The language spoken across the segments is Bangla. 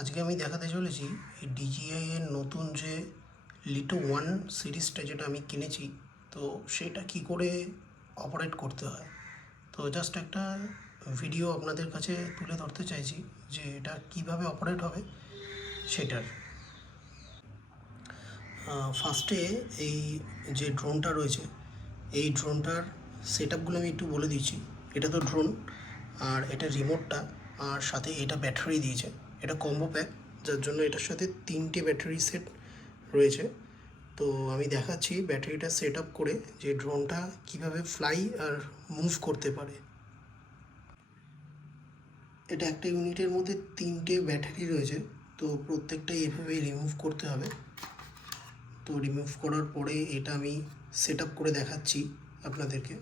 আজকে আমি দেখাতে চলেছি এই DJI এর নতুন যে লিটো 1 সিরিজটা যেটা আমি কিনেছি, তো সেটা কি করে অপারেট করতে হয়। তো জাস্ট একটা ভিডিও আপনাদের কাছে তুলে ধরতে চাইছি যে এটা কিভাবে অপারেট হবে সেটার। ফার্স্টে এই যে ড্রোনটা রয়েছে, এই ড্রোনটার সেট আপগুলো আমি একটু বলে দিচ্ছি। এটা তো ড্রোন, আর এটা রিমোটটা, আর সাথে এটা ব্যাটারি দিয়েছে। এটা কম্বো প্যাক, যার জন্য এটার সাথে 3টে ব্যাটারি সেট রয়েছে। তো আমি দেখাচ্ছি ব্যাটারিটা সেট আপ করে যে ড্রোনটা কিভাবে ফ্লাই আর মুভ করতে পারে। এটা একটা ইউনিটের মধ্যে 3টে ব্যাটারি রয়েছে, তো প্রত্যেকটাই এভাবেই রিমুভ করতে হবে। তো রিমুভ করার পরে এটা আমি সেট আপ করে দেখাচ্ছি আপনাদেরকে।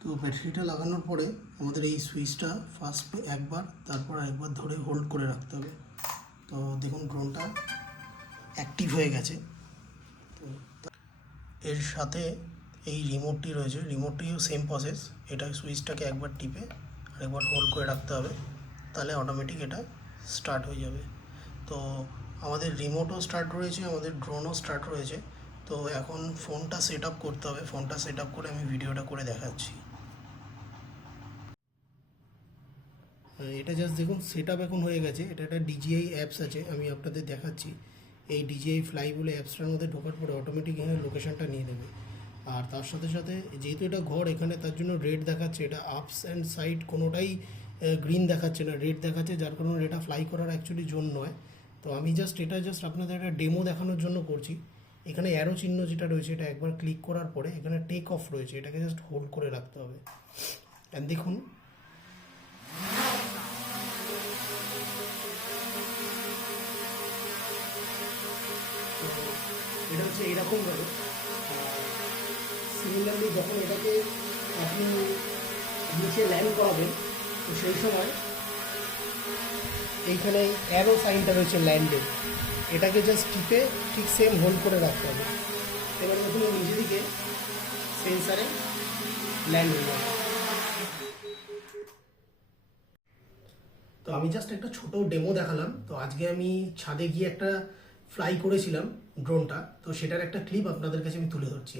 তো ব্যাটারিটা লাগানোর পরে আমাদের এই সুইচটা ফার্স্ট একবার, তারপর একবার ধরে হোল্ড করে রাখতে হবে। তো দেখুন ড্রোনটা অ্যাক্টিভ হয়ে গেছে। তো এর সাথে এই রিমোটটি রয়েছে, রিমোটটিও সেম প্রসেস। এটা সুইচটাকে একবার টিপে আর একবার হোল্ড করে রাখতে হবে, তাহলে অটোমেটিক এটা স্টার্ট হয়ে যাবে। তো আমাদের রিমোটও স্টার্ট রয়েছে, আমাদের ড্রোনও স্টার্ট রয়েছে। তো এখন ফোনটা সেট আপ করতে হবে। ফোনটা সেট আপ করে আমি ভিডিওটা করে দেখাচ্ছি। এটা জাস্ট দেখুন সেট আপ এখন হয়ে গেছে। এটা একটা DJI অ্যাপস আছে, আমি আপনাদের দেখাচ্ছি। এই DJI ফ্লাই বলে অ্যাপসটার মধ্যে ঢোকার পরে অটোমেটিক এখানে লোকেশনটা নিয়ে নেবে। আর তার সাথে সাথে যেহেতু এটা ঘর এখানে, তার জন্য রেড দেখাচ্ছে। এটা আপস অ্যান্ড সাইড কোনোটাই গ্রিন দেখাচ্ছে না, রেড দেখাচ্ছে, যার কারণে এটা ফ্লাই করার অ্যাকচুয়ালি জোন নয়। তো আমি এটা জাস্ট আপনাদের একটা ডেমো দেখানোর জন্য করছি। এখানে অ্যারো চিহ্ন যেটা রয়েছে, এটা একবার ক্লিক করার পরে এখানে টেক অফ রয়েছে, এটাকে জাস্ট হোল্ড করে রাখতে হবে। অ্যান্ড দেখুন এটা হচ্ছে এইরকমভাবে। সিমিলারলি যখন এটাকে আপনি নিচে ল্যান্ড করাবেন, তো সেই সময় এইখানে অ্যারো সাইনটা রয়েছে ল্যান্ডের, এটাকে জাস্ট টিপে ঠিক সেম হোল্ড করে রাখতে হবে। এবার দেখুন নিজে দিকে সেন্সারে ল্যান্ড হয়ে যাবে। তো আমি জাস্ট একটা ছোট ডেমো দেখালাম। তো আজকে আমি ছাদে গিয়ে একটা ফ্লাই করেছিলাম ড্রোনটা, তো সেটার একটা ক্লিপ আপনাদের কাছে আমি তুলে ধরছি।